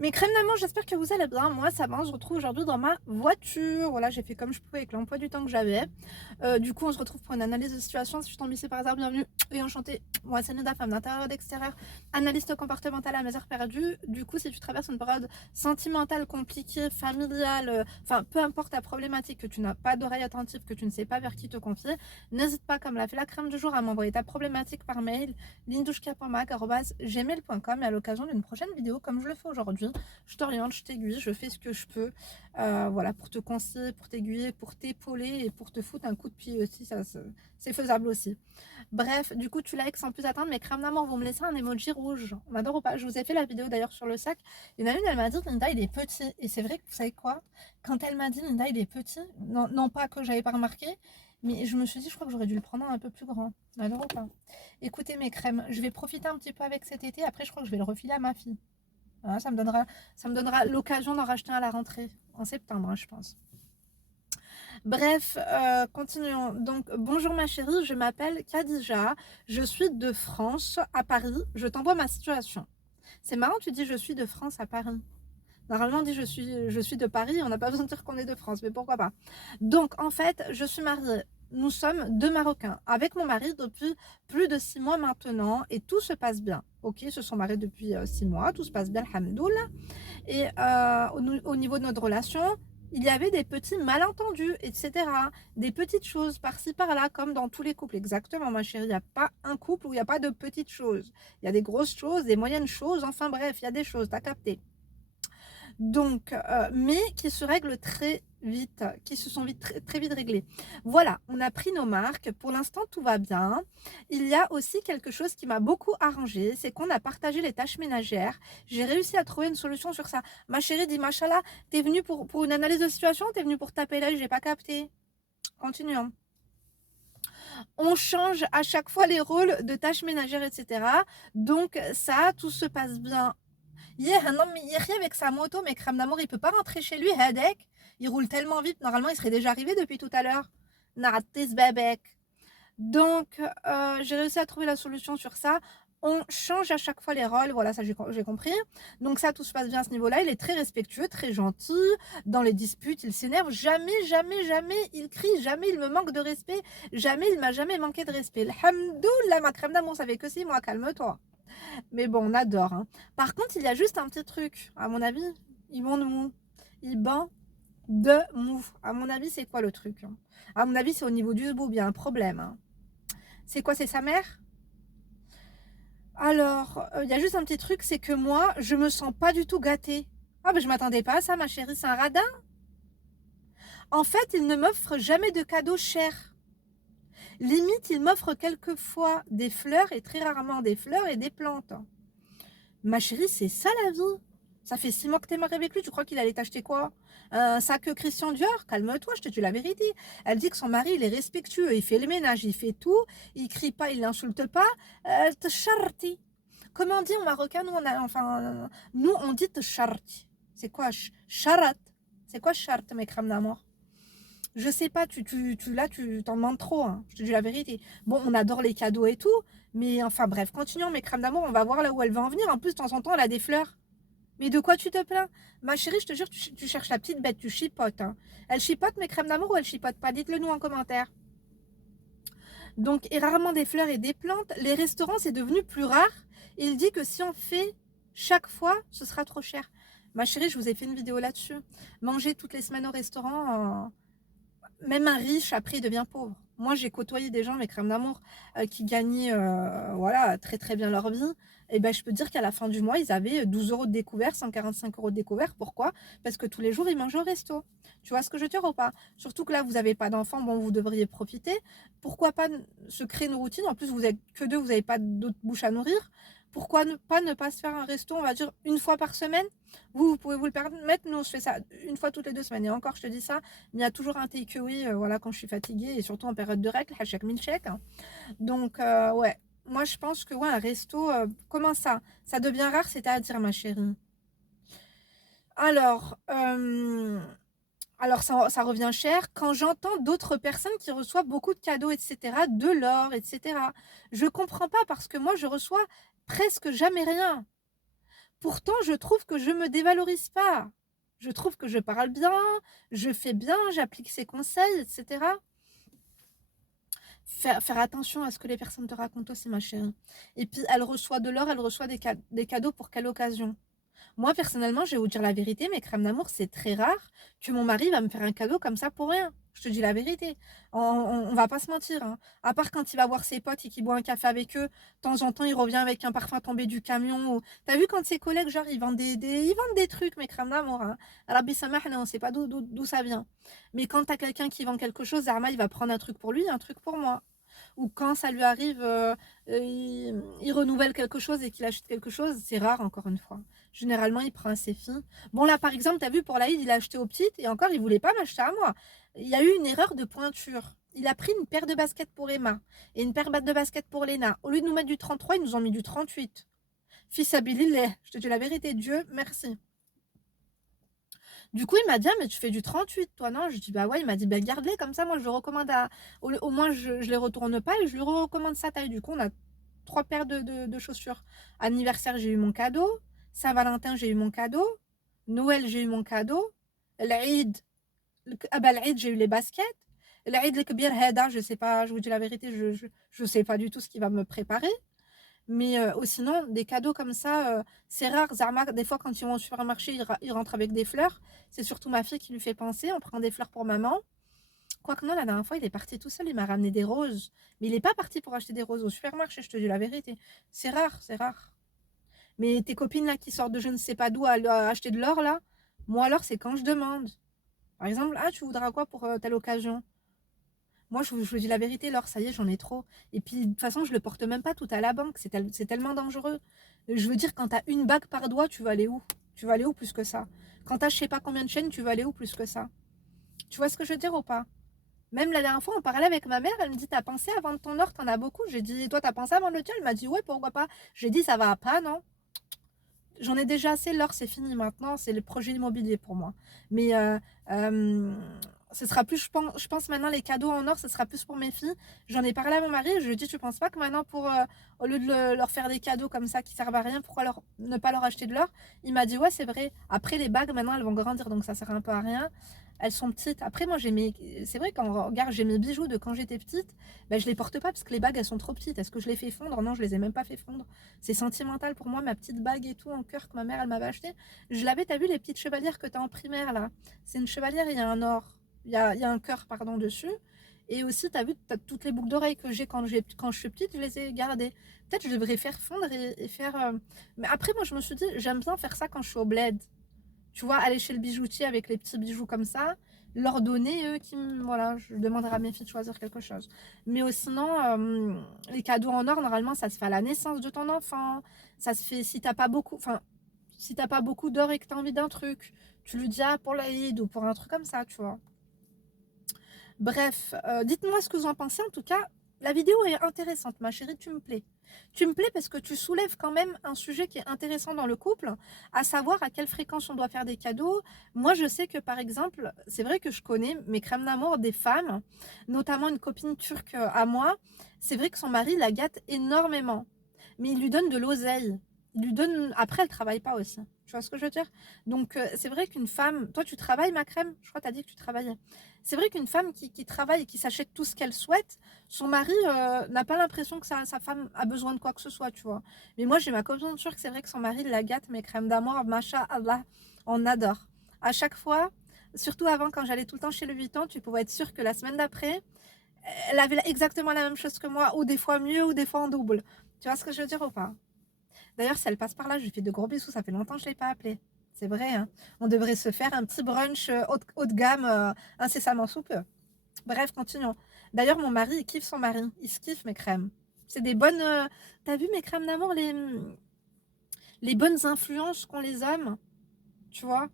Mes crèmes d'amour, j'espère que vous allez bien. Moi, ça va. On se retrouve aujourd'hui dans ma voiture. Voilà, j'ai fait comme je pouvais avec l'emploi du temps que j'avais. Du coup, on se retrouve pour une analyse de situation. Si je tombe ici par hasard, bienvenue et enchantée. Moi, c'est Neda, femme d'intérieur et d'extérieur, analyste comportementale à mes heures perdues. Du coup, si tu traverses une période sentimentale, compliquée, familiale, enfin, peu importe ta problématique, que tu n'as pas d'oreille attentive, que tu ne sais pas vers qui te confier, n'hésite pas, comme l'a fait la crème du jour, à m'envoyer ta problématique par mail lindouchka.mac@gmail.com et à l'occasion d'une prochaine vidéo, comme je le fais aujourd'hui, je t'oriente, je t'aiguille, je fais ce que je peux, voilà, pour te conseiller, pour t'aiguiller, pour t'épauler et pour te foutre un coup de pied aussi, ça c'est faisable aussi. Bref, du coup tu likes sans plus attendre mes crèmes d'amour, vous me laissez un emoji rouge, on adore ou pas. Je vous ai fait la vidéo d'ailleurs sur le sac, il y en a une, elle m'a dit Linda il est petit, et c'est vrai que vous savez quoi, quand elle m'a dit Linda il est petit, non, non pas que j'avais pas remarqué, mais je me suis dit je crois que j'aurais dû le prendre un peu plus grand, on adore ou pas. Écoutez mes crèmes, je vais profiter un petit peu avec cet été, après je crois que je vais le refiler à ma fille. Voilà, ça me donnera l'occasion d'en racheter un à la rentrée, en septembre, hein, je pense. Bref, continuons. Donc, bonjour ma chérie, je m'appelle Khadija, je suis de France, à Paris, je t'envoie ma situation. C'est marrant, tu dis je suis de France à Paris. Normalement, on dit je suis de Paris, on n'a pas besoin de dire qu'on est de France, mais pourquoi pas. Donc, en fait, je suis mariée. Nous sommes deux Marocains avec mon mari depuis plus de 6 mois maintenant et tout se passe bien. Ok, ils se sont mariés depuis 6 mois, tout se passe bien, alhamdoulilah. Et au niveau de notre relation, il y avait des petits malentendus, etc. Des petites choses par-ci, par-là, comme dans tous les couples. Exactement, ma chérie, il n'y a pas un couple où il n'y a pas de petites choses. Il y a des grosses choses, des moyennes choses, enfin bref, il y a des choses, t'as capté. Donc, mais qui se règlent très vite, qui se sont vite, très vite réglées. Voilà, on a pris nos marques. Pour l'instant, tout va bien. Il y a aussi quelque chose qui m'a beaucoup arrangé, c'est qu'on a partagé les tâches ménagères. J'ai réussi à trouver une solution sur ça. Ma chérie dit, machallah, t'es venue pour une analyse de situation, t'es venue pour taper l'œil, j'ai pas capté. Continuons. On change à chaque fois les rôles de tâches ménagères, etc. Donc ça, tout se passe bien. Hier, un homme, il rit avec sa moto, mais crème d'amour, il peut pas rentrer chez lui, Hedek. Il roule tellement vite, normalement, il serait déjà arrivé depuis tout à l'heure. Narratis bebek. Donc, j'ai réussi à trouver la solution sur ça. On change à chaque fois les rôles, voilà, ça j'ai compris. Donc ça, tout se passe bien à ce niveau-là. Il est très respectueux, très gentil. Dans les disputes, il s'énerve. Jamais, jamais, jamais, il crie. Jamais il me manque de respect. Jamais il m'a jamais manqué de respect. Alhamdoulilah, ma crème d'amour, ça fait que 6 mois, calme-toi. Mais bon, on adore, hein. Par contre, il y a juste un petit truc. À mon avis, ils vont de mou. Ils ban de mou. À mon avis, c'est quoi le truc, hein? À mon avis, c'est au niveau du zboob, il y a un problème, hein. C'est quoi, c'est sa mère? Alors, il y a juste un petit truc, c'est que moi, je me sens pas du tout gâtée. Ah, mais je m'attendais pas à ça, ma chérie, c'est un radin. En fait, il ne m'offre jamais de cadeaux chers. Limite, il m'offre quelquefois des fleurs et très rarement des fleurs et des plantes. Ma chérie, c'est ça la vie. Ça fait 6 mois que t'es mariée avec lui, tu crois qu'il allait t'acheter quoi? Un sac Christian Dior? Calme-toi, je te dis la vérité. Elle dit que son mari, il est respectueux, il fait le ménage, il fait tout, il crie pas, il l'insulte pas. Tcharti. Comment on dit en marocain? Nous on dit tcharti. C'est quoi? Charat. C'est quoi chart, mes crèmes d'amour? Je sais pas, là, tu t'en demandes trop, hein. Je te dis la vérité. Bon, on adore les cadeaux et tout, mais enfin bref, continuons mes crèmes d'amour, on va voir là où elle va en venir. En plus, de temps en temps, elle a des fleurs. Mais de quoi tu te plains? Ma chérie, je te jure, tu cherches la petite bête, tu chipotes, hein. Elle chipote mes crèmes d'amour ou elle chipote pas? Dites-le nous en commentaire. Donc, et rarement des fleurs et des plantes. Les restaurants, c'est devenu plus rare. Il dit que si on fait chaque fois, ce sera trop cher. Ma chérie, je vous ai fait une vidéo là-dessus. Manger toutes les semaines au restaurant, même un riche, après, il devient pauvre. Moi, j'ai côtoyé des gens, mes crèmes d'amour, qui gagnaient voilà, très très bien leur vie. Et ben, je peux dire qu'à la fin du mois, ils avaient 12 euros de découvert, 145 euros de découvert. Pourquoi? Parce que tous les jours, ils mangent au resto. Tu vois ce que je veux dire ou pas? Surtout que là, vous n'avez pas d'enfants, bon, vous devriez profiter. Pourquoi pas se créer une routine? En plus, vous êtes que deux, vous n'avez pas d'autres bouches à nourrir. Pourquoi ne pas se faire un resto, on va dire, une fois par semaine? Vous pouvez vous le permettre. Nous, on se fait ça une fois toutes les 2 semaines. Et encore, je te dis ça, il y a toujours un takeaway, voilà, quand je suis fatiguée et surtout en période de règles, hashtag milkshake, hein. Donc, ouais, moi je pense que ouais, un resto, comment ça? Ça devient rare, c'est-à-dire, ma chérie. Alors, ça revient cher quand j'entends d'autres personnes qui reçoivent beaucoup de cadeaux, etc., de l'or, etc. Je comprends pas parce que moi je reçois presque jamais rien. Pourtant, je trouve que je me dévalorise pas. Je trouve que je parle bien, je fais bien, j'applique ses conseils, etc. Faire attention à ce que les personnes te racontent aussi, ma chérie. Et puis, elle reçoit de l'or, elle reçoit des cadeaux pour quelle occasion? Moi, personnellement, je vais vous dire la vérité, mes crèmes d'amour, c'est très rare que mon mari va me faire un cadeau comme ça pour rien. Je te dis la vérité. On va pas se mentir, hein. À part quand il va voir ses potes et qu'il boit un café avec eux, de temps en temps, il revient avec un parfum tombé du camion. T'as vu quand ses collègues, genre, ils vendent ils vendent des trucs, mes crèmes d'amour, hein. Rabbi Samahna, on sait pas d'où ça vient. Mais quand t'as quelqu'un qui vend quelque chose, Zarma, il va prendre un truc pour lui, un truc pour moi. Ou quand ça lui arrive, il renouvelle quelque chose et qu'il achète quelque chose, c'est rare encore une fois. Généralement, il prend à ses filles. Bon là, par exemple, tu as vu, pour l'Aïd, il a acheté aux petites et encore, il voulait pas m'acheter à moi. Il y a eu une erreur de pointure. Il a pris une paire de baskets pour Emma et une paire de baskets pour Léna. Au lieu de nous mettre du 33, ils nous ont mis du 38. Fils Abilillah, je te dis la vérité, Dieu, merci. Du coup, il m'a dit, ah, mais tu fais du 38, toi, non? Je dis, bah ouais, il m'a dit, bah garde-les, comme ça, moi, je le recommande à. Au moins, je les retourne pas et je lui recommande sa taille. Du coup, on a 3 paires de chaussures. Anniversaire, j'ai eu mon cadeau. Saint-Valentin, j'ai eu mon cadeau. Noël, j'ai eu mon cadeau. L'Aïd, l'Aïd, j'ai eu les baskets. L'Aïd, le Kbir Heda, je sais pas, je vous dis la vérité, je sais pas du tout ce qu'il va me préparer. Mais sinon, des cadeaux comme ça, c'est rare. Zarma, des fois, quand ils vont au supermarché, ils rentrent avec des fleurs. C'est surtout ma fille qui lui fait penser. On prend des fleurs pour maman. Quoique non, la dernière fois, il est parti tout seul. Il m'a ramené des roses. Mais il n'est pas parti pour acheter des roses au supermarché, je te dis la vérité. C'est rare, c'est rare. Mais tes copines là qui sortent de je ne sais pas d'où à acheter de l'or là, moi alors, c'est quand je demande. Par exemple, ah, tu voudras quoi pour telle occasion? Moi, je vous dis la vérité, l'or, ça y est, j'en ai trop. Et puis, de toute façon, je le porte même pas tout à la banque. C'est tellement dangereux. Je veux dire, quand t'as une bague par doigt, tu vas aller où? Tu vas aller où plus que ça? Quand t'as je sais pas combien de chaînes, tu vas aller où plus que ça? Tu vois ce que je veux dire ou pas? Même la dernière fois, on parlait avec ma mère, elle me dit, t'as pensé à vendre ton or, t'en as beaucoup. J'ai dit, toi, t'as pensé à vendre le tien? Elle m'a dit, ouais, pourquoi pas? J'ai dit, ça va pas, non? J'en ai déjà assez, l'or, c'est fini maintenant, c'est le projet immobilier pour moi. Mais euh, ce sera plus, je pense maintenant, les cadeaux en or, ce sera plus pour mes filles. J'en ai parlé à mon mari, je lui ai dit, tu penses pas que maintenant, au lieu de leur faire des cadeaux comme ça qui servent à rien, pourquoi ne pas leur acheter de l'or? Il m'a dit, ouais, c'est vrai. Après, les bagues, maintenant, elles vont grandir, donc ça sert un peu à rien. Elles sont petites. Après, moi, c'est vrai, quand on regarde, j'ai mes bijoux de quand j'étais petite, ben, je les porte pas parce que les bagues, elles sont trop petites. Est-ce que je les fais fondre? Non, je les ai même pas fait fondre. C'est sentimental pour moi, ma petite bague et tout en cœur que ma mère, elle m'avait acheté. Je l'avais, t'as vu les petites chevalières que t'as en primaire là? C'est une chevalière, il y a un or, il y a un cœur, pardon, dessus. Et aussi, t'as vu, toutes les boucles d'oreilles que j'ai quand je suis petite, je les ai gardées. Peut-être je devrais faire fondre et faire. Mais après, moi, je me suis dit, j'aime bien faire ça quand je suis au bled. Tu vois, aller chez le bijoutier avec les petits bijoux comme ça, leur donner, eux, voilà, je demanderai à mes filles de choisir quelque chose. Mais sinon, les cadeaux en or, normalement, ça se fait à la naissance de ton enfant. Ça se fait si t'as pas beaucoup, enfin, si t'as pas beaucoup d'or et que t'as envie d'un truc, tu lui dis ah, pour l'Aïd ou pour un truc comme ça, tu vois. Bref, dites-moi ce que vous en pensez. En tout cas, la vidéo est intéressante, ma chérie, tu me plais. Tu me plais parce que tu soulèves quand même un sujet qui est intéressant dans le couple, à savoir à quelle fréquence on doit faire des cadeaux. Moi, je sais que, par exemple, c'est vrai que je connais mes crèmes d'amour des femmes, notamment une copine turque à moi. C'est vrai que son mari la gâte énormément, mais il lui donne de l'oseille. Il lui donne. Après, elle travaille pas aussi. Tu vois ce que je veux dire? Donc, c'est vrai qu'une femme. Toi, tu travailles, ma crème? Je crois que tu as dit que tu travaillais. C'est vrai qu'une femme qui travaille et qui s'achète tout ce qu'elle souhaite, son mari n'a pas l'impression que sa femme a besoin de quoi que ce soit, tu vois. Mais moi, j'ai ma copine sûre que c'est vrai que son mari la gâte, mes crèmes d'amour, Masha Allah, on adore. À chaque fois, surtout avant, quand j'allais tout le temps chez le Vuitton, tu pouvais être sûre que la semaine d'après, elle avait exactement la même chose que moi, ou des fois mieux, ou des fois en double. Tu vois ce que je veux dire ou pas? D'ailleurs, si elle passe par là, je lui fais de gros bisous, ça fait longtemps que je ne l'ai pas appelée. C'est vrai, hein. On devrait se faire un petit brunch haut de gamme incessamment sous peu. Bref, continuons. D'ailleurs, mon mari, il kiffe son mari. Il se kiffe mes crèmes. C'est des bonnes. T'as vu mes crèmes d'amour, les bonnes influences qu'ont les hommes? Tu vois?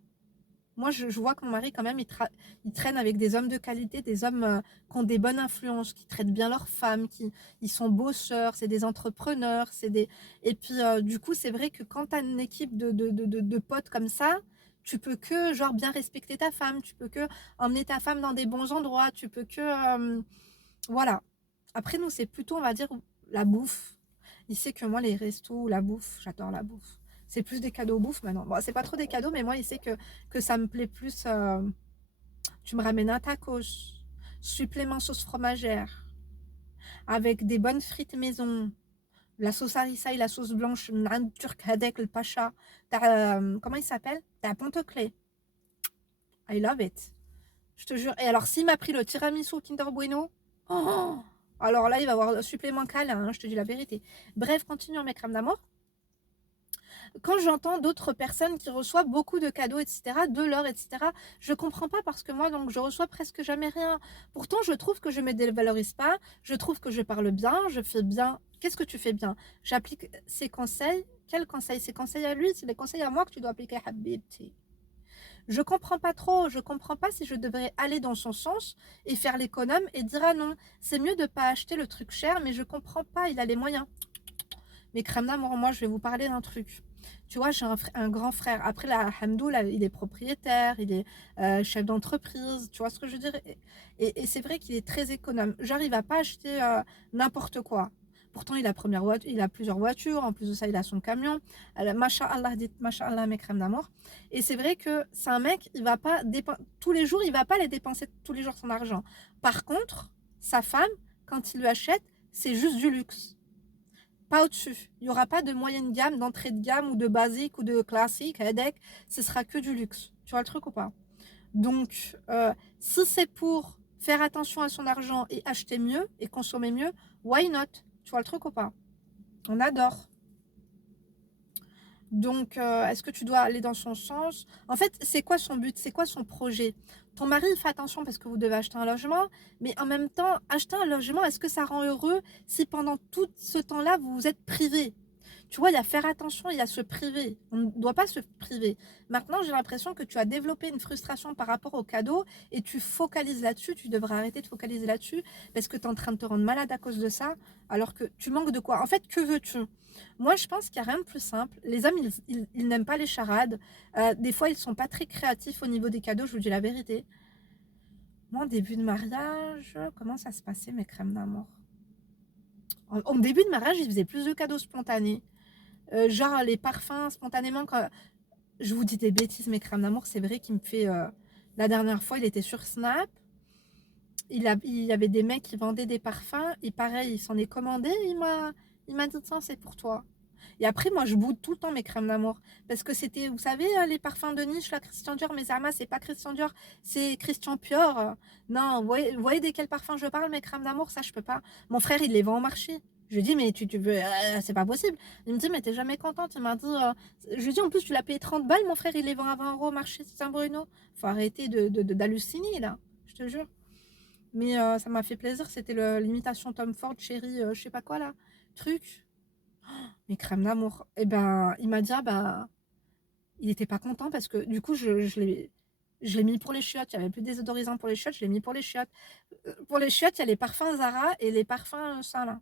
Moi, je vois que mon mari, quand même, il traîne avec des hommes de qualité, des hommes qui ont des bonnes influences, qui traitent bien leurs femmes, ils sont bosseurs, c'est des entrepreneurs, c'est des. Et puis, du coup, c'est vrai que quand tu as une équipe de potes comme ça, tu peux que, genre, bien respecter ta femme, tu peux que emmener ta femme dans des bons endroits, tu peux que. Voilà. Après, nous, c'est plutôt, on va dire, la bouffe. Il sait que moi, les restos, la bouffe, j'adore la bouffe. C'est plus des cadeaux bouffe maintenant. Bon, c'est pas trop des cadeaux, mais moi, il sait que ça me plaît plus. Tu me ramènes un tacos, supplément sauce fromagère, avec des bonnes frites maison, la sauce harissa et la sauce blanche, un turc hadek, le pacha. Comment il s'appelle? T'as Ponteclé. I love it. Je te jure. Et alors, s'il m'a pris le tiramisu Kinder Bueno, oh, alors là, il va avoir un supplément câlin, hein, je te dis la vérité. Bref, continuons mes crèmes d'amour. Quand j'entends d'autres personnes qui reçoivent beaucoup de cadeaux, etc., de l'or, etc., je comprends pas parce que moi, donc, je reçois presque jamais rien. Pourtant, je trouve que je me dévalorise pas, je trouve que je parle bien, je fais bien. Qu'est-ce que tu fais bien? J'applique ses conseils. Quels conseils? Ses conseils à lui, c'est les conseils à moi que tu dois appliquer, Habibti. Je comprends pas trop, je comprends pas si je devrais aller dans son sens et faire l'économe et dire ah non, c'est mieux de pas acheter le truc cher, mais je comprends pas, il a les moyens. Mais crème d'amour, moi je vais vous parler d'un truc. Tu vois, j'ai un grand frère. Après, la Hamdou, là, il est propriétaire, il est chef d'entreprise. Tu vois ce que je veux dire? Et c'est vrai qu'il est très économe. Genre, il va pas acheter n'importe quoi. Pourtant, il a plusieurs voitures. En plus de ça, il a son camion. Masha'Allah, dites Masha'Allah, mes crèmes d'amour. Et c'est vrai que c'est un mec, il va pas tous les jours, il va pas les dépenser tous les jours son argent. Par contre, sa femme, quand il lui achète, c'est juste du luxe. Pas au-dessus. Il n'y aura pas de moyenne gamme, d'entrée de gamme ou de basique ou de classique, headache. Ce sera que du luxe. Tu vois le truc ou pas? Donc, si c'est pour faire attention à son argent et acheter mieux et consommer mieux, why not? Tu vois le truc ou pas? On adore. Donc, est-ce que tu dois aller dans son sens? En fait, c'est quoi son but? C'est quoi son projet? Ton mari, il fait attention parce que vous devez acheter un logement, mais en même temps, acheter un logement, est-ce que ça rend heureux si pendant tout ce temps-là, vous vous êtes privé? Tu vois, il y a faire attention, il y a se priver. On ne doit pas se priver. Maintenant, j'ai l'impression que tu as développé une frustration par rapport au cadeau et tu focalises là-dessus. Tu devrais arrêter de focaliser là-dessus parce que tu es en train de te rendre malade à cause de ça, alors que tu manques de quoi? En fait, que veux-tu? Moi, je pense qu'il n'y a rien de plus simple. Les hommes, ils n'aiment pas les charades. Des fois, ils ne sont pas très créatifs au niveau des cadeaux, je vous dis la vérité. Moi, en début de mariage, comment ça se passait mes crèmes d'amour? En début de mariage, ils faisaient plus de cadeaux spontanés. Genre les parfums spontanément. Quand... Je vous dis des bêtises, mes crèmes d'amour, c'est vrai qu'il me fait... La dernière fois, il était sur Snap. Il y avait des mecs qui vendaient des parfums. Et pareil, il s'en est commandé. Il m'a dit, tiens, c'est pour toi. Et après, moi, je boude tout le temps mes crèmes d'amour. Parce que c'était, vous savez, les parfums de niche, là, Christian Dior, mais Zama, c'est pas Christian Dior, c'est Christian Pior. Non, vous voyez de quel parfum je parle, mes crèmes d'amour? Ça, je peux pas. Mon frère, il les vend au marché. Je lui dis, mais tu veux, c'est pas possible. Il me dit, mais t'es jamais contente. Il m'a dit, je lui dis, en plus, tu l'as payé 30 balles, mon frère, il les vend à 20 € au marché de Saint-Bruno. Faut arrêter d'halluciner, là. Je te jure. Mais ça m'a fait plaisir. C'était l'imitation Tom Ford, chérie, je sais pas quoi, là. Truc. Mes crèmes d'amour. Et ben, il m'a dit, ah bah, il était pas content parce que du coup, je l'ai mis pour les chiottes. Il n'y avait plus de désodorisant pour les chiottes, je l'ai mis pour les chiottes. Pour les chiottes, il y a les parfums Zara et les parfums ça là.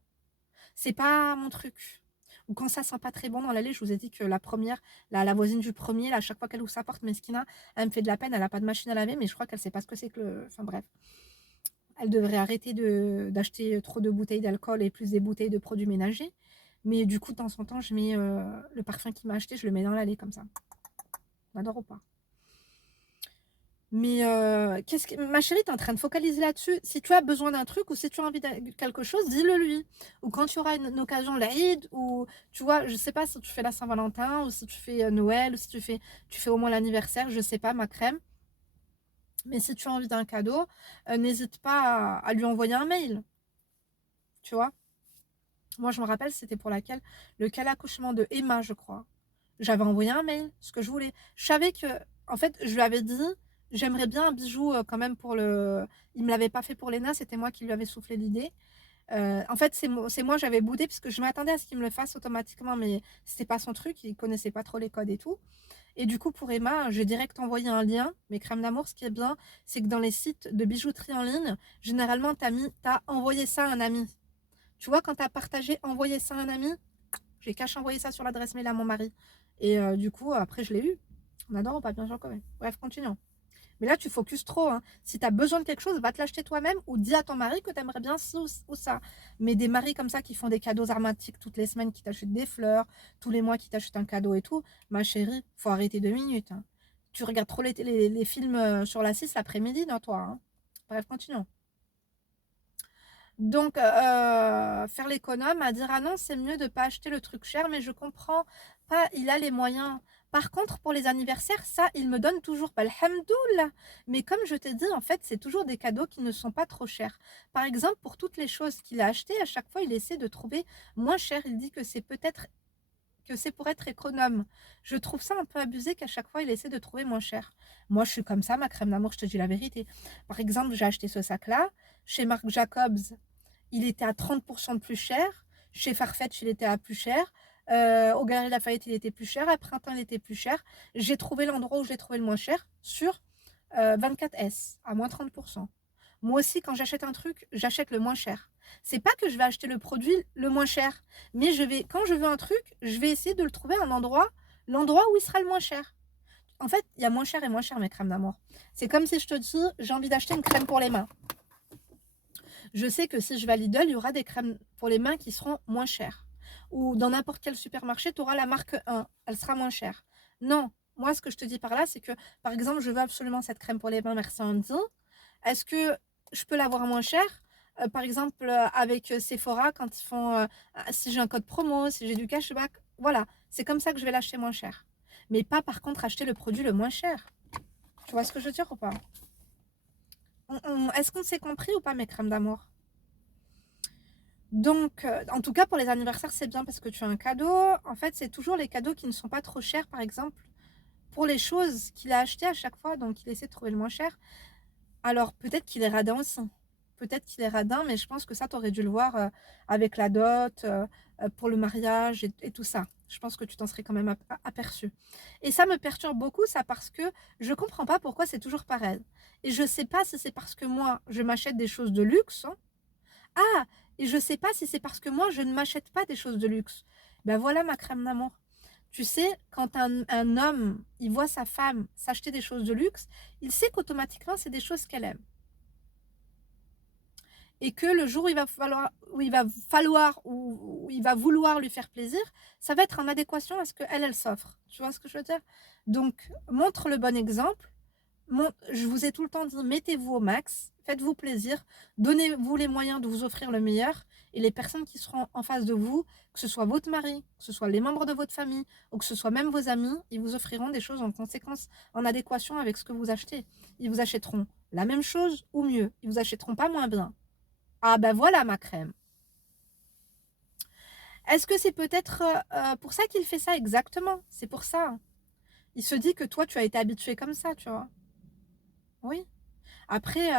C'est pas mon truc. Ou quand ça sent pas très bon dans l'allée, je vous ai dit que la première, la voisine du premier, là, à chaque fois qu'elle ouvre sa porte, Meskina, elle me fait de la peine, elle a pas de machine à laver, mais je crois qu'elle sait pas ce que c'est que le. Enfin bref. Elle devrait arrêter d'acheter trop de bouteilles d'alcool et plus des bouteilles de produits ménagers. Mais du coup, de temps en temps, je mets le parfum qu'il m'a acheté, je le mets dans l'allée comme ça. On adore ou pas? Mais ma chérie, tu es en train de focaliser là-dessus. Si tu as besoin d'un truc ou si tu as envie de quelque chose, dis-le lui. Ou quand tu auras une occasion, l'Aïd, ou tu vois, je sais pas si tu fais la Saint-Valentin, ou si tu fais Noël, ou si tu fais au moins l'anniversaire, je sais pas, ma crème. Mais si tu as envie d'un cadeau, n'hésite pas à lui envoyer un mail. Tu vois? Moi, je me rappelle, c'était pour laquelle le cas accouchement de Emma, je crois. J'avais envoyé un mail, ce que je voulais. Je savais que, en fait, je lui avais dit, j'aimerais bien un bijou quand même pour le. Il me l'avait pas fait pour Léna, c'était moi qui lui avais soufflé l'idée. En fait, c'est moi, j'avais boudé parce que je m'attendais à ce qu'il me le fasse automatiquement, mais c'était pas son truc, il connaissait pas trop les codes et tout. Et du coup, pour Emma, j'ai direct envoyé un lien. Mes crèmes d'amour, ce qui est bien, c'est que dans les sites de bijouterie en ligne, généralement, t'as envoyé ça à un ami. Tu vois, quand tu as partagé, envoyé ça à un ami, j'ai caché envoyé ça sur l'adresse mail à mon mari. Et du coup, après, je l'ai eu. On adore ou pas, bien sûr, quand même. Bref, continuons. Mais là, tu focuses trop. Hein. Si tu as besoin de quelque chose, va te l'acheter toi-même ou dis à ton mari que tu aimerais bien ci ou ça. Mais des maris comme ça qui font des cadeaux aromatiques toutes les semaines, qui t'achètent des fleurs, tous les mois qui t'achètent un cadeau et tout, ma chérie, faut arrêter 2 minutes. Hein. Tu regardes trop les films sur la 6 l'après-midi, non, toi. Hein. Bref, continuons. Donc, faire l'économe, à dire ah non, c'est mieux de ne pas acheter le truc cher, mais je comprends pas, il a les moyens. Par contre, pour les anniversaires, ça, il me donne toujours pas alhamdoulilah. Mais comme je t'ai dit, en fait, c'est toujours des cadeaux qui ne sont pas trop chers. Par exemple, pour toutes les choses qu'il a achetées, à chaque fois, il essaie de trouver moins cher. Il dit que c'est peut-être que c'est pour être économe. Je trouve ça un peu abusé qu'à chaque fois, il essaie de trouver moins cher. Moi, je suis comme ça, ma crème d'amour, je te dis la vérité. Par exemple, j'ai acheté ce sac-là chez Marc Jacobs. Il était à 30% de plus cher. Chez Farfetch, il était à plus cher. Au Galeries Lafayette, il était plus cher. À Printemps, il était plus cher. J'ai trouvé l'endroit où j'ai trouvé le moins cher sur 24S, à moins 30%. Moi aussi, quand j'achète un truc, j'achète le moins cher. C'est pas que je vais acheter le produit le moins cher, mais quand je veux un truc, je vais essayer de le trouver à un endroit, l'endroit où il sera le moins cher. En fait, il y a moins cher et moins cher, mes crèmes d'amour. C'est comme si je te dis, j'ai envie d'acheter une crème pour les mains. Je sais que si je vais à Lidl, il y aura des crèmes pour les mains qui seront moins chères. Ou dans n'importe quel supermarché, tu auras la marque 1, elle sera moins chère. Non, moi, ce que je te dis par là, c'est que, par exemple, je veux absolument cette crème pour les mains, merci Andy. Est-ce que je peux l'avoir moins chère? Par exemple, avec Sephora, quand ils font, si j'ai un code promo, si j'ai du cashback, voilà, c'est comme ça que je vais l'acheter moins cher. Mais pas par contre acheter le produit le moins cher. Tu vois ce que je veux dire ou pas? Est-ce qu'on s'est compris ou pas, mes crèmes d'amour? Donc, en tout cas, pour les anniversaires, c'est bien parce que tu as un cadeau. En fait, c'est toujours les cadeaux qui ne sont pas trop chers, par exemple, pour les choses qu'il a achetées à chaque fois. Donc, il essaie de trouver le moins cher. Alors, peut-être qu'il est radin aussi. Peut-être qu'il est radin, mais je pense que ça, tu aurais dû le voir avec la dot, pour le mariage et tout ça. Je pense que tu t'en serais quand même aperçu. Et ça me perturbe beaucoup, ça, parce que je comprends pas pourquoi c'est toujours pareil. Et je sais pas si c'est parce que moi, je m'achète des choses de luxe. Hein. Ah, et je sais pas si c'est parce que moi, je ne m'achète pas des choses de luxe. Ben voilà ma crème d'amour. Tu sais, quand un homme, il voit sa femme s'acheter des choses de luxe, il sait qu'automatiquement, c'est des choses qu'elle aime. Et que le jour où où il va vouloir lui faire plaisir, ça va être en adéquation à ce qu'elle, elle s'offre. Tu vois ce que je veux dire? Donc, montre le bon exemple. Je vous ai tout le temps dit, mettez-vous au max, faites-vous plaisir, donnez-vous les moyens de vous offrir le meilleur. Et les personnes qui seront en face de vous, que ce soit votre mari, que ce soit les membres de votre famille, ou que ce soit même vos amis, ils vous offriront des choses en conséquence, en adéquation avec ce que vous achetez. Ils vous achèteront la même chose ou mieux. Ils vous achèteront pas moins bien. Ah ben voilà ma crème. Est-ce que c'est peut-être pour ça qu'il fait ça exactement? C'est pour ça. Il se dit que toi, tu as été habitué comme ça, tu vois. Oui. Après,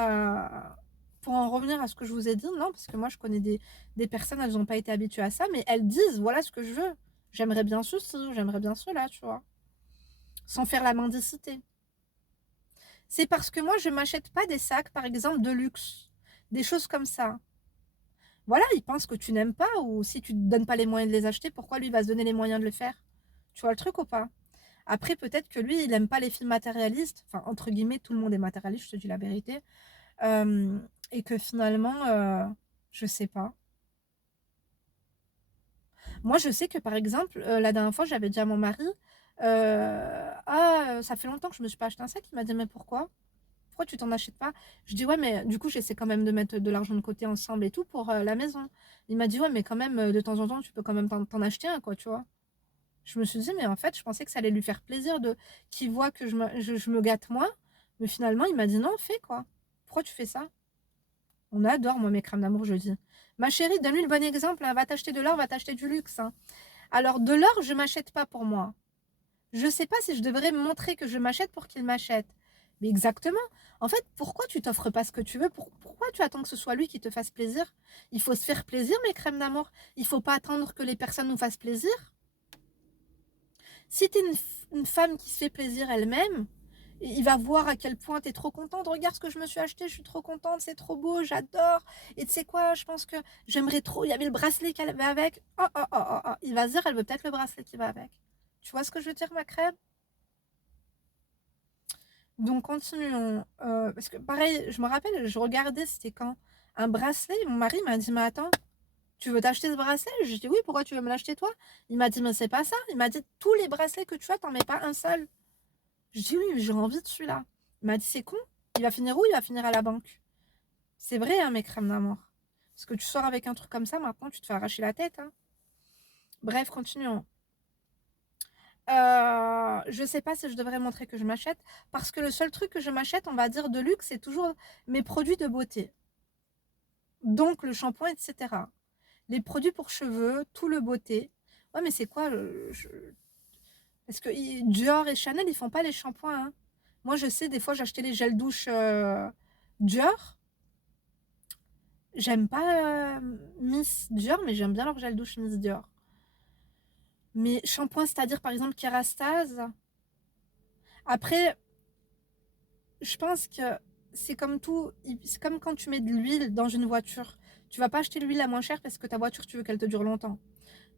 pour en revenir à ce que je vous ai dit, non, parce que moi, je connais des personnes, elles n'ont pas été habituées à ça, mais elles disent, voilà ce que je veux. J'aimerais bien ceci, j'aimerais bien cela, tu vois. Sans faire la mendicité. C'est parce que moi, je ne m'achète pas des sacs, par exemple, de luxe. Des choses comme ça. Voilà, il pense que tu n'aimes pas, ou si tu ne te donnes pas les moyens de les acheter, pourquoi lui va se donner les moyens de le faire? Tu vois le truc ou pas? Après, peut-être que lui, il n'aime pas les films matérialistes. Enfin, entre guillemets, tout le monde est matérialiste, je te dis la vérité. Et que finalement, je sais pas. Moi, je sais que par exemple, la dernière fois, j'avais dit à mon mari, ah, ça fait longtemps que je me suis pas acheté un sac. Il m'a dit, mais pourquoi? Pourquoi tu t'en achètes pas? Je dis, ouais, mais du coup, j'essaie quand même de mettre de l'argent de côté ensemble et tout pour la maison. Il m'a dit, ouais, mais quand même, de temps en temps, tu peux quand même t'en acheter un, quoi, tu vois. Je me suis dit, mais en fait, je pensais que ça allait lui faire plaisir qu'il voit que je me gâte moins. Mais finalement, il m'a dit, non, fais quoi. Pourquoi tu fais ça? On adore, moi, mes crèmes d'amour, je dis. Ma chérie, donne-lui le bon exemple. Hein. Va t'acheter de l'or, va t'acheter du luxe. Hein. Alors, de l'or, je m'achète pas pour moi. Je sais pas si je devrais me montrer que je m'achète pour qu'il m'achète. Mais exactement. En fait, pourquoi tu t'offres pas ce que tu veux? Pourquoi tu attends que ce soit lui qui te fasse plaisir? Il faut se faire plaisir, mes crèmes d'amour. Il faut pas attendre que les personnes nous fassent plaisir. Si tu es une femme qui se fait plaisir elle-même, il va voir à quel point tu es trop contente. Regarde ce que je me suis acheté, je suis trop contente, c'est trop beau, j'adore. Et tu sais quoi, je pense que j'aimerais trop. Il y avait le bracelet qu'elle va avec. Oh, oh, oh, oh, oh. Il va se dire, elle veut peut-être le bracelet qui va avec. Tu vois ce que je veux dire, ma crème? Donc continuons. Parce que pareil, je me rappelle, je regardais, c'était quand? Un bracelet. Mon mari m'a dit, mais attends, tu veux t'acheter ce bracelet? Je dis oui, pourquoi tu veux me l'acheter toi? Il m'a dit, mais c'est pas ça. Il m'a dit, tous les bracelets que tu as, t'en mets pas un seul. Je dis oui, mais j'ai envie de celui-là. Il m'a dit, c'est con. Il va finir où? Il va finir à la banque. C'est vrai, hein, mes crèmes d'amour. Parce que tu sors avec un truc comme ça, maintenant, tu te fais arracher la tête. Hein. Bref, continuons. Je sais pas si je devrais montrer que je m'achète. Parce que le seul truc que je m'achète, on va dire de luxe, c'est toujours mes produits de beauté. Donc le shampoing, etc. Les produits pour cheveux, tout le beauté. Ouais, mais c'est quoi Parce que Dior et Chanel, ils font pas les shampoings. Hein. Moi, je sais, des fois, j'achetais les gels douche Dior. J'aime pas Miss Dior, mais j'aime bien leur gel douche Miss Dior. Mais shampoing, c'est-à-dire par exemple Kerastase. Après, je pense que c'est comme tout, c'est comme quand tu mets de l'huile dans une voiture. Tu vas pas acheter l'huile la moins chère parce que ta voiture, tu veux qu'elle te dure longtemps.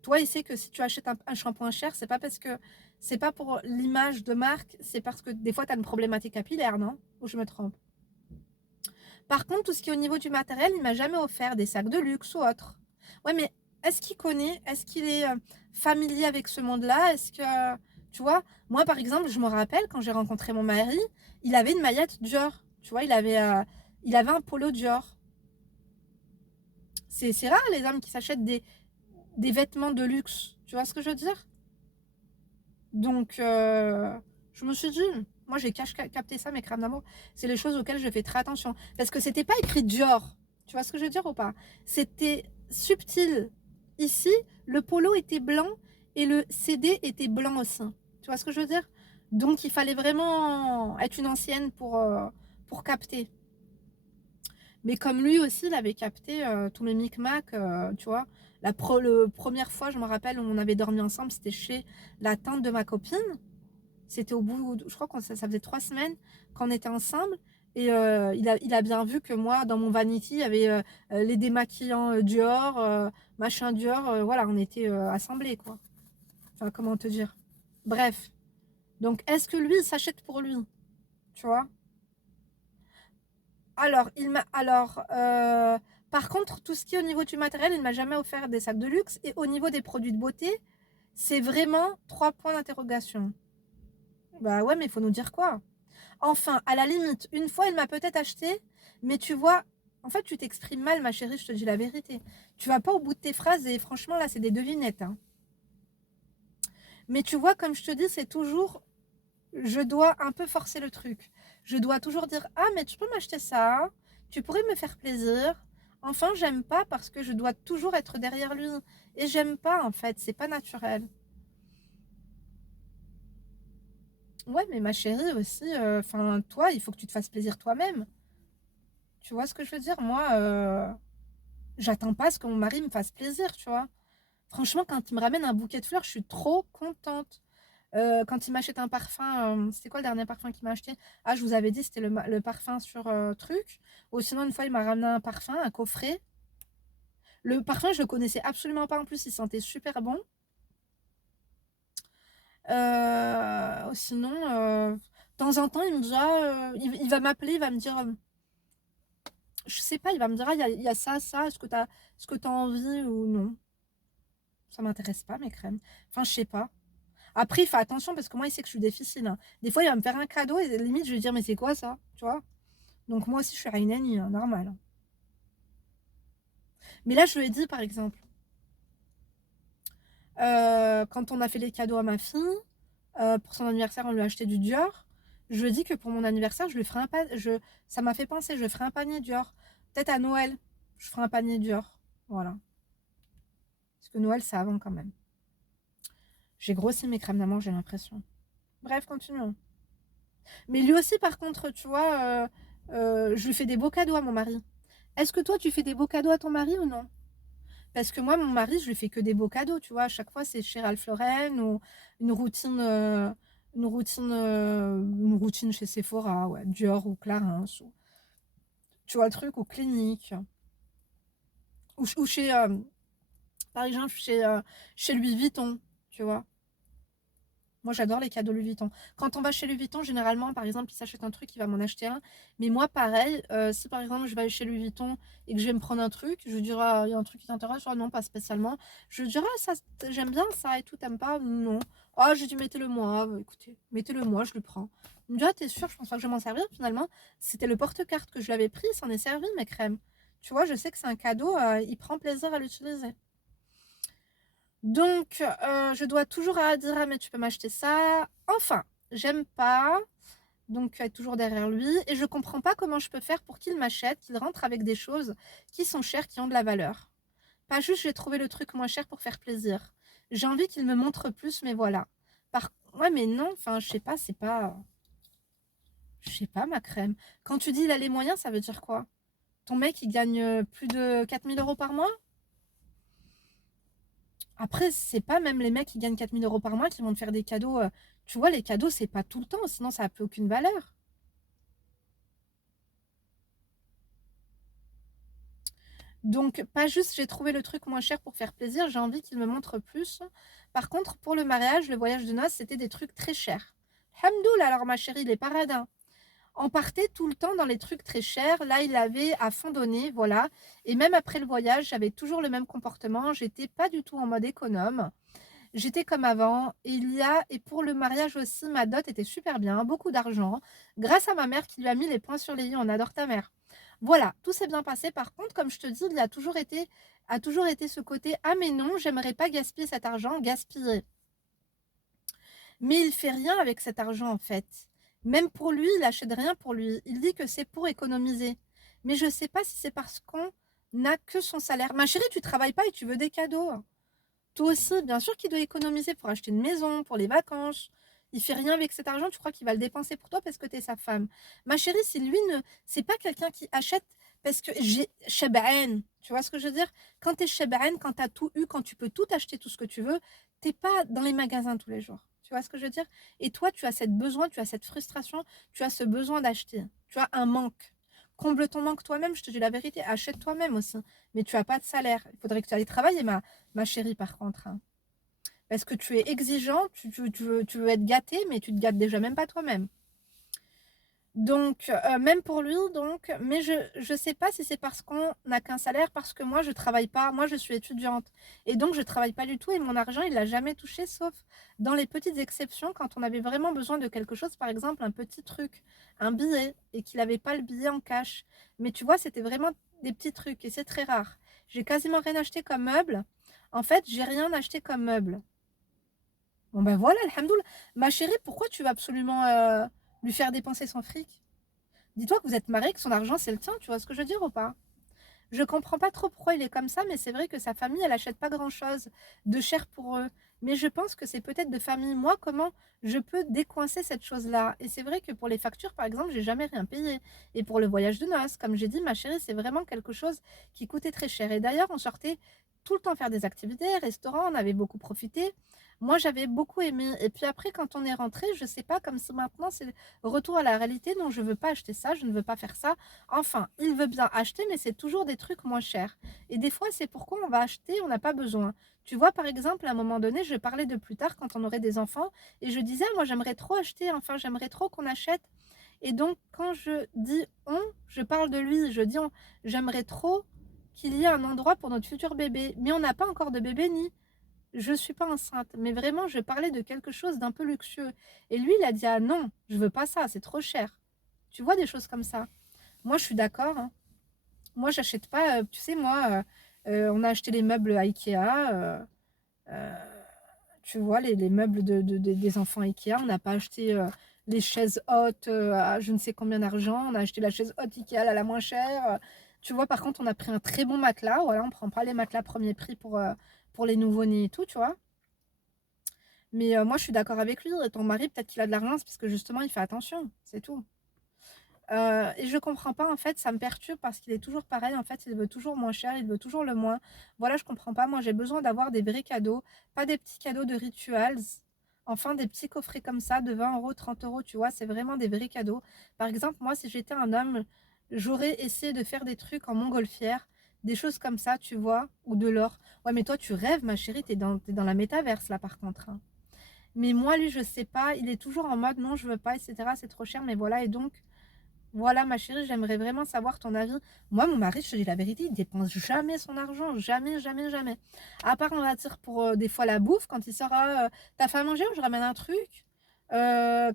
Toi, il sait que si tu achètes un shampoing cher, c'est pas parce que c'est pas pour l'image de marque, c'est parce que des fois tu as une problématique capillaire, non? Ou je me trompe? Par contre, tout ce qui est au niveau du matériel, il m'a jamais offert des sacs de luxe ou autre. Ouais, mais est-ce qu'il connaît? Est-ce qu'il est familier avec ce monde-là? Est-ce que, tu vois, moi par exemple, je me rappelle quand j'ai rencontré mon mari, il avait une maillette Dior. Tu vois, il avait un polo Dior. C'est rare les hommes qui s'achètent des vêtements de luxe. Tu vois ce que je veux dire? Donc, je me suis dit, moi j'ai capté ça, mes crèmes d'amour. C'est les choses auxquelles je fais très attention. Parce que c'était pas écrit Dior. Tu vois ce que je veux dire ou pas? C'était subtil. Ici, le polo était blanc et le CD était blanc aussi. Tu vois ce que je veux dire? Donc, il fallait vraiment être une ancienne pour capter. Mais comme lui aussi, il avait capté tous mes micmacs, tu vois. Première fois, je me rappelle, où on avait dormi ensemble, c'était chez la tante de ma copine. C'était au bout, je crois que ça faisait 3 semaines qu'on était ensemble. Et il a bien vu que moi, dans mon vanity, il y avait les démaquillants Dior, machin Dior. Voilà, on était assemblés, quoi. Enfin, comment te dire? Bref. Donc, est-ce que lui, il s'achète pour lui? Tu vois? Par contre, tout ce qui est au niveau du matériel, il ne m'a jamais offert des sacs de luxe. Et au niveau des produits de beauté, c'est vraiment 3 points d'interrogation. Bah ouais, mais il faut nous dire quoi? Enfin, à la limite, une fois, il m'a peut-être acheté, mais tu vois, en fait, tu t'exprimes mal, ma chérie, je te dis la vérité. Tu vas pas au bout de tes phrases et franchement, là, c'est des devinettes. Hein. Mais tu vois, comme je te dis, c'est toujours, je dois un peu forcer le truc. Je dois toujours dire, ah, mais tu peux m'acheter ça, tu pourrais me faire plaisir. Enfin, j'aime pas parce que je dois toujours être derrière lui. Et j'aime pas, en fait, c'est pas naturel. Ouais, mais ma chérie aussi, enfin, toi, il faut que tu te fasses plaisir toi-même. Tu vois ce que je veux dire? Moi, j'attends pas à ce que mon mari me fasse plaisir, tu vois. Franchement, quand il me ramène un bouquet de fleurs, je suis trop contente. Quand il m'achète un parfum, c'était quoi le dernier parfum qu'il m'a acheté? Ah, je vous avais dit, c'était le parfum sur truc. Ou sinon, une fois, il m'a ramené un parfum, un coffret. Le parfum, je le connaissais absolument pas en plus, il sentait super bon. Sinon, de temps en temps, il me dit, il va m'appeler, il va me dire, je sais pas, il va me dire, ah, il y a ça, ça, est-ce que t'as envie ou non? Ça m'intéresse pas, mes crèmes. Enfin, je sais pas. Après, il fait attention parce que moi, il sait que je suis difficile. Hein. Des fois, il va me faire un cadeau et limite, je vais dire, mais c'est quoi ça? Tu vois? Donc, moi aussi, je suis une nanny, hein, normal. Mais là, je lui ai dit, par exemple, quand on a fait les cadeaux à ma fille, pour son anniversaire, on lui a acheté du Dior. Je lui ai dit que pour mon anniversaire, je lui ferai un panier. Ça m'a fait penser, je ferai un panier Dior. Peut-être à Noël, je ferai un panier Dior. Voilà. Parce que Noël, c'est avant quand même. J'ai grossi mes crèmes d'amour, j'ai l'impression. Bref, continuons. Mais lui aussi, par contre, tu vois, je lui fais des beaux cadeaux à mon mari. Est-ce que toi, tu fais des beaux cadeaux à ton mari ou non? Parce que moi, mon mari, je lui fais que des beaux cadeaux, tu vois. À chaque fois, c'est chez Ralph Lauren ou une routine, une routine chez Sephora, ouais, Dior ou Clarins, ou, tu vois le truc, ou Clinique, ou chez, par exemple, chez Louis Vuitton, tu vois. Moi, j'adore les cadeaux Louis Vuitton. Quand on va chez Louis Vuitton, généralement, par exemple, il s'achète un truc, il va m'en acheter un. Mais moi, pareil, si par exemple, je vais aller chez Louis Vuitton et que je vais me prendre un truc, je dirais, ah, il y a un truc qui t'intéresse? Oh, non, pas spécialement. Je dirais, ah, ça, j'aime bien ça et tout, t'aimes pas? Non. Ah, j'ai dit, mettez-le moi. Ah, bah, écoutez, mettez-le moi, je le prends. Il me dit, ah, t'es sûr, je pense pas que je vais m'en servir. Finalement, c'était le porte-carte que je lui avais pris, il s'en est servi, mes crèmes. Tu vois, je sais que c'est un cadeau, il prend plaisir à l'utiliser. Donc, je dois toujours dire, ah, mais tu peux m'acheter ça. Enfin, j'aime pas. Donc, être toujours derrière lui. Et je comprends pas comment je peux faire pour qu'il m'achète, qu'il rentre avec des choses qui sont chères, qui ont de la valeur. Pas juste, j'ai trouvé le truc moins cher pour faire plaisir. J'ai envie qu'il me montre plus, mais voilà. Ouais, mais non, enfin, je sais pas, c'est pas... Je sais pas, ma crème. Quand tu dis il a les moyens, ça veut dire quoi? Ton mec, il gagne plus de 4 000 € par mois? Après, c'est pas même les mecs qui gagnent 4 000 € par mois qui vont te faire des cadeaux. Tu vois, les cadeaux, c'est pas tout le temps, sinon ça n'a plus aucune valeur. Donc, pas juste j'ai trouvé le truc moins cher pour faire plaisir, j'ai envie qu'il me montre plus. Par contre, pour le mariage, le voyage de noces, c'était des trucs très chers. Hamdoul, alors ma chérie, les paradins. On partait tout le temps dans les trucs très chers. Là, il avait à fond donné, voilà. Et même après le voyage, j'avais toujours le même comportement. J'étais pas du tout en mode économe. J'étais comme avant. Et pour le mariage aussi, ma dot était super bien, beaucoup d'argent. Grâce à ma mère qui lui a mis les points sur les i, on adore ta mère. Voilà, tout s'est bien passé. Par contre, comme je te dis, il a toujours été ce côté, ah mais non, j'aimerais pas gaspiller cet argent, gaspiller. Mais il fait rien avec cet argent en fait. Même pour lui, il achète rien pour lui. Il dit que c'est pour économiser. Mais je sais pas si c'est parce qu'on n'a que son salaire. Ma chérie, tu travailles pas et tu veux des cadeaux. Toi aussi, bien sûr qu'il doit économiser pour acheter une maison, pour les vacances. Il fait rien avec cet argent, tu crois qu'il va le dépenser pour toi parce que tu es sa femme. Ma chérie, si lui ne, c'est pas quelqu'un qui achète parce que j'ai cheb'an. Tu vois ce que je veux dire? Quand tu es cheb'an, quand tu as tout eu, quand tu peux tout acheter, tout ce que tu veux, t'es pas dans les magasins tous les jours. Tu vois ce que je veux dire? Et toi, tu as cette besoin, tu as cette frustration, tu as ce besoin d'acheter. Tu as un manque. Comble ton manque toi-même, je te dis la vérité, achète toi-même aussi. Mais tu n'as pas de salaire. Il faudrait que tu ailles travailler, ma chérie, par contre. Hein. Parce que tu es exigeant, tu veux être gâté, mais tu te gâtes déjà même pas toi-même. Donc, même pour lui, donc, mais je sais pas si c'est parce qu'on n'a qu'un salaire, parce que moi, je travaille pas, moi, je suis étudiante. Et donc, je travaille pas du tout et mon argent, il l'a jamais touché, sauf dans les petites exceptions, quand on avait vraiment besoin de quelque chose, par exemple, un petit truc, un billet, et qu'il n'avait pas le billet en cash. Mais tu vois, c'était vraiment des petits trucs et c'est très rare. J'ai quasiment rien acheté comme meuble. En fait, j'ai rien acheté comme meuble. Bon ben voilà, alhamdoulilah. Ma chérie, pourquoi tu vas absolument lui faire dépenser son fric? Dis-toi que vous êtes mariés, que son argent c'est le tien, tu vois ce que je veux dire ou pas? Je comprends pas trop pourquoi il est comme ça, mais c'est vrai que sa famille, elle achète pas grand-chose de cher pour eux. Mais je pense que c'est peut-être de famille. Moi, comment je peux décoincer cette chose-là? Et c'est vrai que pour les factures, par exemple, j'ai jamais rien payé. Et pour le voyage de noces, comme j'ai dit, ma chérie, c'est vraiment quelque chose qui coûtait très cher. Et d'ailleurs, on sortait tout le temps faire des activités, restaurants, on avait beaucoup profité. Moi, j'avais beaucoup aimé. Et puis après, quand on est rentré, je sais pas, comme si maintenant c'est retour à la réalité. Non, je veux pas acheter ça, je ne veux pas faire ça. Enfin, il veut bien acheter, mais c'est toujours des trucs moins chers. Et des fois, c'est pourquoi on va acheter, on n'a pas besoin. Tu vois, par exemple, à un moment donné, je parlais de plus tard quand on aurait des enfants, et je disais, moi, j'aimerais trop acheter, enfin, j'aimerais trop qu'on achète. Et donc, quand je dis on, je parle de lui, je dis j'aimerais trop qu'il y ait un endroit pour notre futur bébé. Mais on n'a pas encore de bébé ni je suis pas enceinte, mais vraiment, je parlais de quelque chose d'un peu luxueux. Et lui, il a dit, ah non, je veux pas ça, c'est trop cher. Tu vois, des choses comme ça. Moi, je suis d'accord. Hein. Moi, j'achète pas, tu sais, moi, on a acheté les meubles Ikea, euh, tu vois, les meubles des enfants Ikea. On n'a pas acheté les chaises hautes à je ne sais combien d'argent. On a acheté la chaise haute Ikea à la moins chère. Tu vois, par contre, on a pris un très bon matelas. Voilà, on prend pas les matelas premier prix pour les nouveau-nés et tout, tu vois. Mais moi, je suis d'accord avec lui. Ton mari, peut-être qu'il a de l'argent, c'est parce que justement, il fait attention. C'est tout. Et je comprends pas, en fait, ça me perturbe parce qu'il est toujours pareil. En fait, il veut toujours moins cher, il veut toujours le moins. Voilà, je comprends pas. Moi, j'ai besoin d'avoir des vrais cadeaux, pas des petits cadeaux de rituals. Enfin, des petits coffrets comme ça de 20 €, 30 €, tu vois, c'est vraiment des vrais cadeaux. Par exemple, moi, si j'étais un homme, j'aurais essayé de faire des trucs en montgolfière, des choses comme ça, tu vois, ou de l'or. Ouais, mais toi, tu rêves, ma chérie, t'es dans la métaverse, là, par contre. Hein. Mais moi, lui, je sais pas. Il est toujours en mode non, je veux pas, etc. C'est trop cher, mais voilà. Et donc, voilà, ma chérie, j'aimerais vraiment savoir ton avis. Moi, mon mari, je te dis la vérité, il dépense jamais son argent. Jamais, jamais, jamais. À part, on va dire, pour des fois la bouffe, quand il sera t'as fait à manger ou je ramène un truc.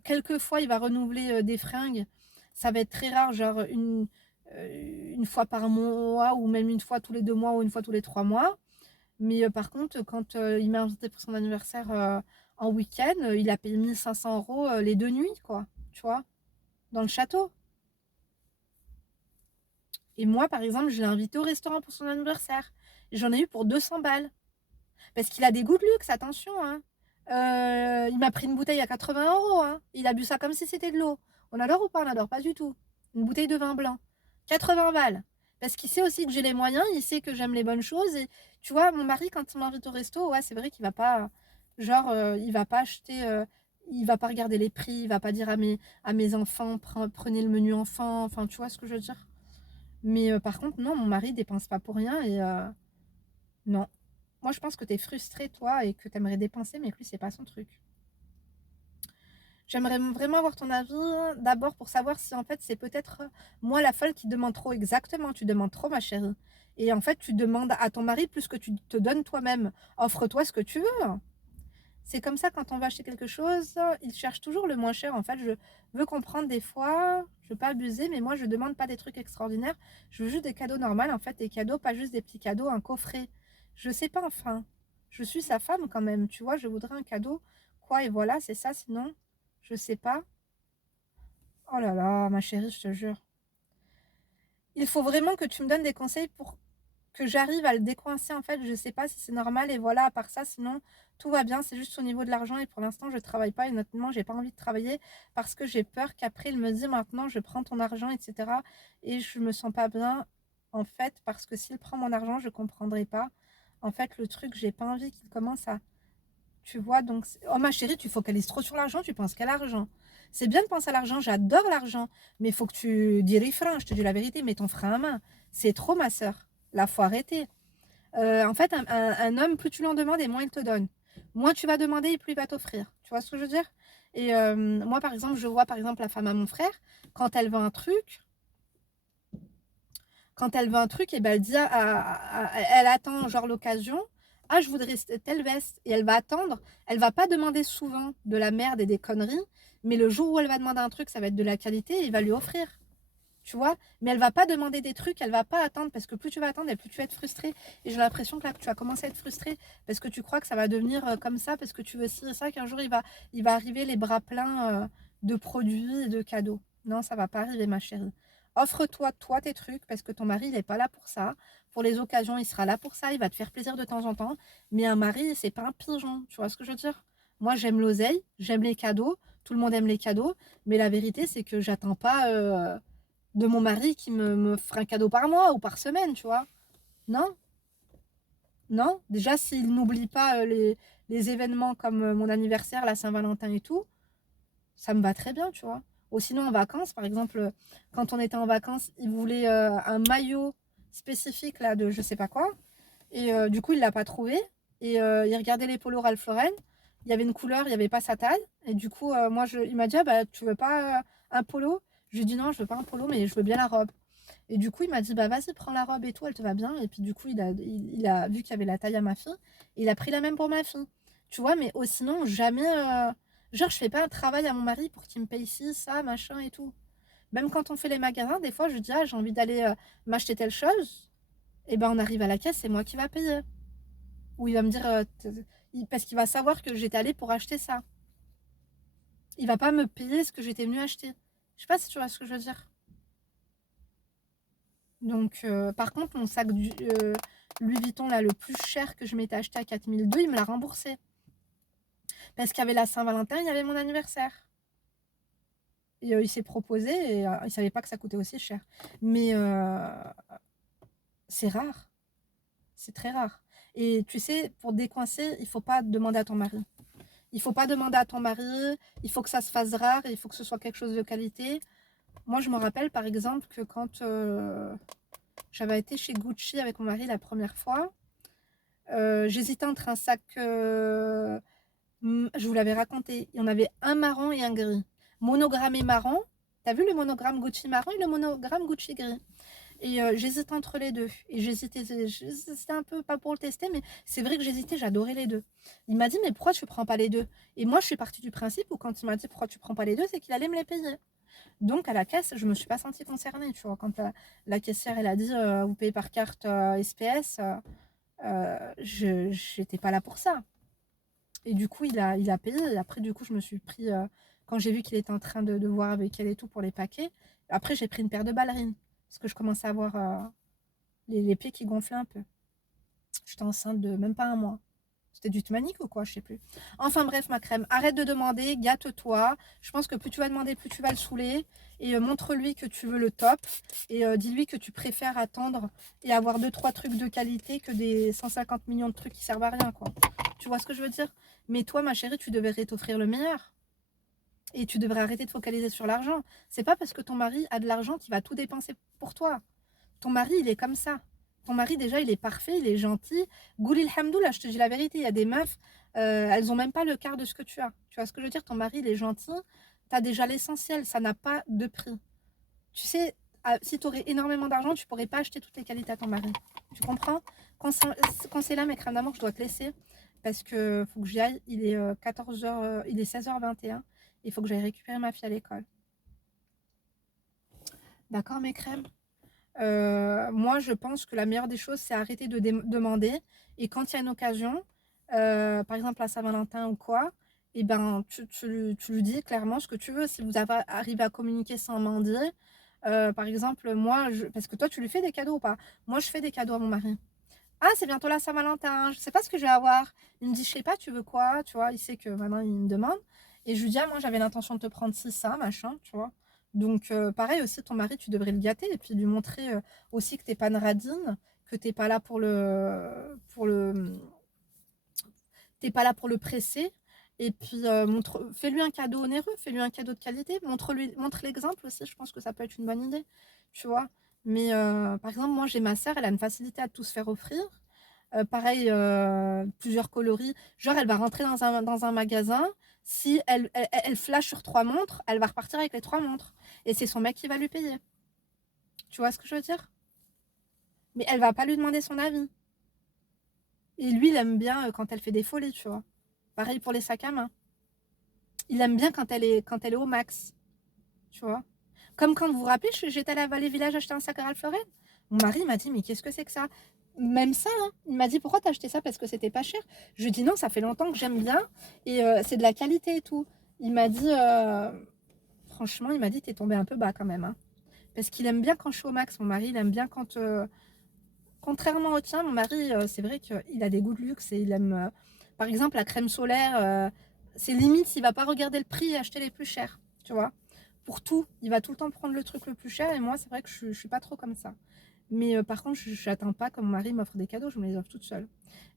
Quelquefois, il va renouveler des fringues. Ça va être très rare, genre une fois par mois, ou même une fois tous les 2 mois, ou une fois tous les 3 mois. Mais par contre, quand il m'a invité pour son anniversaire en week-end, il a payé 1 500 € les 2 nuits, quoi. Tu vois, dans le château. Et moi, par exemple, je l'ai invité au restaurant pour son anniversaire. J'en ai eu pour 200 balles. Parce qu'il a des goûts de luxe, attention, hein. Il m'a pris une bouteille à 80 €, hein. Il a bu ça comme si c'était de l'eau. On adore ou pas? On adore pas du tout. Une bouteille de vin blanc. 80 balles. Parce qu'il sait aussi que j'ai les moyens, il sait que j'aime les bonnes choses. Et tu vois, mon mari, quand il m'invite au resto, ouais, c'est vrai qu'il va pas. Genre, il va pas acheter. Il va pas regarder les prix. Il va pas dire à mes enfants, prenez le menu enfant. Enfin, tu vois ce que je veux dire? Mais par contre, non, mon mari dépense pas pour rien et non. Moi, je pense que tu es frustrée, toi, et que tu aimerais dépenser, mais que lui, c'est pas son truc. J'aimerais vraiment avoir ton avis, d'abord pour savoir si en fait c'est peut-être moi la folle qui demande trop. Exactement, tu demandes trop, ma chérie. Et en fait, tu demandes à ton mari plus que tu te donnes toi-même. Offre-toi ce que tu veux. C'est comme ça quand on va acheter quelque chose, il cherche toujours le moins cher. En fait, je veux comprendre des fois, je veux pas abuser, mais moi je demande pas des trucs extraordinaires. Je veux juste des cadeaux normaux, en fait, des cadeaux, pas juste des petits cadeaux, un coffret. Je sais pas, enfin. Je suis sa femme quand même, tu vois, je voudrais un cadeau. Quoi, et voilà, c'est ça, sinon, je sais pas. Oh là là, ma chérie, je te jure. Il faut vraiment que tu me donnes des conseils pour que j'arrive à le décoincer. En fait, je sais pas si c'est normal et voilà, à part ça, sinon tout va bien, c'est juste au niveau de l'argent et pour l'instant je travaille pas et honnêtement j'ai pas envie de travailler parce que j'ai peur qu'après il me dise maintenant je prends ton argent, etc. et je me sens pas bien en fait, parce que s'il prend mon argent je comprendrai pas en fait le truc. J'ai pas envie qu'il commence à, tu vois. Donc oh ma chérie, tu focalises trop sur l'argent, tu penses qu'à l'argent. C'est bien de penser à l'argent, j'adore l'argent, mais il faut que tu dis les freins. Je te dis la vérité, mets ton frein à main. C'est trop, ma soeur, là faut arrêter. En fait, un homme, plus tu lui en demandes et moins il te donne. Moins tu vas demander et plus il va t'offrir. Tu vois ce que je veux dire? Et moi, par exemple, je vois par exemple la femme à mon frère, quand elle veut un truc, et ben elle dit, elle attend genre l'occasion. Ah, je voudrais telle veste. Et elle va attendre. Elle va pas demander souvent de la merde et des conneries. Mais le jour où elle va demander un truc, ça va être de la qualité et il va lui offrir. Tu vois, mais elle va pas demander des trucs, elle va pas attendre, parce que plus tu vas attendre et plus tu vas être frustré. Et j'ai l'impression que là, tu vas commencer à être frustré parce que tu crois que ça va devenir comme ça, parce que tu veux ci et ça, qu'un jour il va arriver les bras pleins de produits et de cadeaux. Non, ça va pas arriver, ma chérie. Offre-toi, toi, tes trucs, parce que ton mari, il est pas là pour ça. Pour les occasions, il sera là pour ça, il va te faire plaisir de temps en temps. Mais un mari, c'est pas un pigeon, tu vois ce que je veux dire? Moi, j'aime l'oseille, j'aime les cadeaux, tout le monde aime les cadeaux, mais la vérité, c'est que j'attends pas de mon mari qui me ferait un cadeau par mois ou par semaine, tu vois. Non, non. Déjà, s'il n'oublie pas les événements comme mon anniversaire, la Saint-Valentin et tout, ça me va très bien, tu vois. Ou sinon, en vacances, par exemple, quand on était en vacances, il voulait un maillot spécifique, là, de je sais pas quoi. Et du coup, il l'a pas trouvé. Et il regardait les polos Ralph Lauren. Il y avait une couleur, il n'y avait pas sa taille. Et du coup, moi, il m'a dit, ah, bah, tu veux pas un polo? Je lui ai dit, non, je veux pas un polo, mais je veux bien la robe. Et du coup, il m'a dit, bah vas-y, prends la robe et tout, elle te va bien. Et puis du coup, il a vu qu'il y avait la taille à ma fille. Et il a pris la même pour ma fille. Tu vois, mais sinon, jamais. Genre, je fais pas un travail à mon mari pour qu'il me paye ci, ça, machin et tout. Même quand on fait les magasins, des fois, je dis, ah, j'ai envie d'aller m'acheter telle chose. Et ben, on arrive à la caisse, c'est moi qui va payer. Ou il va me dire, parce qu'il va savoir que j'étais allée pour acheter ça. Il va pas me payer ce que j'étais venue acheter. Je sais pas si tu vois ce que je veux dire. Donc, par contre, mon sac Louis Vuitton, là, le plus cher que je m'étais acheté à 4002, il me l'a remboursé. Parce qu'il y avait la Saint-Valentin, il y avait mon anniversaire. Et il s'est proposé et il savait pas que ça coûtait aussi cher. Mais c'est rare. C'est très rare. Et tu sais, pour décoincer, il faut pas demander à ton mari. Il faut pas demander à ton mari. Il faut que ça se fasse rare. Il faut que ce soit quelque chose de qualité. Moi, je me rappelle, par exemple, que quand j'avais été chez Gucci avec mon mari la première fois, j'hésitais entre un sac Je vous l'avais raconté, il y en avait un marron et un gris. Monogrammé marron, t'as vu le monogramme Gucci marron et le monogramme Gucci gris. Et j'hésite entre les deux. Et j'hésitais un peu, pas pour le tester, mais c'est vrai que j'hésitais, j'adorais les deux. Il m'a dit, mais pourquoi tu prends pas les deux? Et moi, je suis partie du principe où quand il m'a dit, pourquoi tu prends pas les deux, c'est qu'il allait me les payer. Donc, à la caisse, je me suis pas sentie concernée, tu vois. Quand la caissière, elle a dit, vous payez par carte SPS, je n'étais pas là pour ça. Et du coup, il a payé. Et après, du coup, je me suis pris, quand j'ai vu qu'il était en train de voir avec elle et tout pour les paquets, après, j'ai pris une paire de ballerines. Parce que je commençais à avoir les pieds qui gonflaient un peu. J'étais enceinte de même pas un mois. C'était du Tmanic ou quoi, je sais plus. Enfin bref, ma crème, arrête de demander, gâte-toi. Je pense que plus tu vas demander, plus tu vas le saouler. Et montre-lui que tu veux le top. Et dis-lui que tu préfères attendre et avoir 2-3 trucs de qualité que des 150 millions de trucs qui servent à rien, quoi. Tu vois ce que je veux dire? Mais toi, ma chérie, tu devrais t'offrir le meilleur. Et tu devrais arrêter de focaliser sur l'argent. C'est pas parce que ton mari a de l'argent qu'il va tout dépenser pour toi. Ton mari, il est comme ça. Ton mari, déjà, il est parfait, il est gentil. Goulil hamdoullah, je te dis la vérité, il y a des meufs, elles ont même pas le quart de ce que tu as. Tu vois ce que je veux dire? Ton mari, il est gentil. Tu as déjà l'essentiel, ça n'a pas de prix. Tu sais, si tu aurais énormément d'argent, tu pourrais pas acheter toutes les qualités à ton mari. Tu comprends? Quand c'est là, mes crèmes d'amour, je dois te laisser parce que faut que j'y aille. Il est 14h, il est 16h21. Il faut que j'aille récupérer ma fille à l'école. D'accord, mes crèmes? Moi, je pense que la meilleure des choses, c'est arrêter de demander. Et quand il y a une occasion, par exemple à Saint-Valentin ou quoi, et ben, tu lui dis clairement ce que tu veux. Si vous arrivez à communiquer sans mendier, par exemple, moi, parce que toi, tu lui fais des cadeaux ou pas? Moi, je fais des cadeaux à mon mari. Ah, c'est bientôt la Saint-Valentin, je sais pas ce que je vais avoir. Il me dit, je sais pas, tu veux quoi? Tu vois, il sait que maintenant, il me demande. Et je lui dis, ah, moi, j'avais l'intention de te prendre ci, ça, machin, tu vois. Donc, pareil aussi, ton mari, tu devrais le gâter et puis lui montrer aussi que t'es pas une radine, que t'es pas là t'es pas là pour le presser. Et puis, fais-lui un cadeau onéreux, fais-lui un cadeau de qualité, montre l'exemple aussi, je pense que ça peut être une bonne idée, tu vois. Mais par exemple, moi, j'ai ma sœur, elle a une facilité à tout se faire offrir. Pareil, plusieurs coloris. Genre, elle va rentrer dans un magasin. Si elle flash sur 3 montres, elle va repartir avec les 3 montres. Et c'est son mec qui va lui payer. Tu vois ce que je veux dire? Mais elle va pas lui demander son avis. Et lui, il aime bien quand elle fait des folies, tu vois. Pareil pour les sacs à main. Il aime bien quand elle est au max, tu vois. Comme quand vous vous rappelez, j'étais à la Vallée Village acheter un sac à Ralph Lauren. Mon mari m'a dit, mais qu'est-ce que c'est que ça? Même ça, hein. Il m'a dit, pourquoi t'as acheté ça? Parce que c'était pas cher. Je lui ai dit, non, ça fait longtemps que j'aime bien et c'est de la qualité et tout. Il m'a dit, franchement, il m'a dit, t'es tombé un peu bas quand même, hein. Parce qu'il aime bien quand je suis au max. Mon mari, il aime bien quand, contrairement au tien, mon mari, c'est vrai qu'il a des goûts de luxe et il aime, par exemple, la crème solaire, c'est limite s'il va pas regarder le prix et acheter les plus chers, tu vois. Pour tout, il va tout le temps prendre le truc le plus cher et moi, c'est vrai que je suis pas trop comme ça. Mais par contre, je n'attends pas que mon mari m'offre des cadeaux, je me les offre toute seule.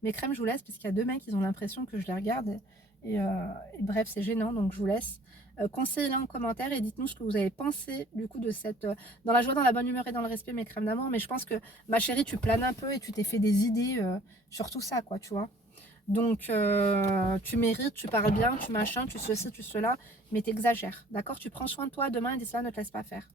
Mes crèmes, je vous laisse parce qu'il y a 2 mecs, ils ont l'impression que je les regarde. Et bref, c'est gênant, donc je vous laisse. Conseillez-les en commentaire et dites-nous ce que vous avez pensé du coup de cette... dans la joie, dans la bonne humeur et dans le respect, mes crèmes d'amour. Mais je pense que, ma chérie, tu planes un peu et tu t'es fait des idées sur tout ça, quoi, tu vois. Donc, tu mérites, tu parles bien, tu machin, tu ceci, tu cela, mais t'exagères, d'accord? Tu prends soin de toi, demain, et d'ici là, ne te laisse pas faire.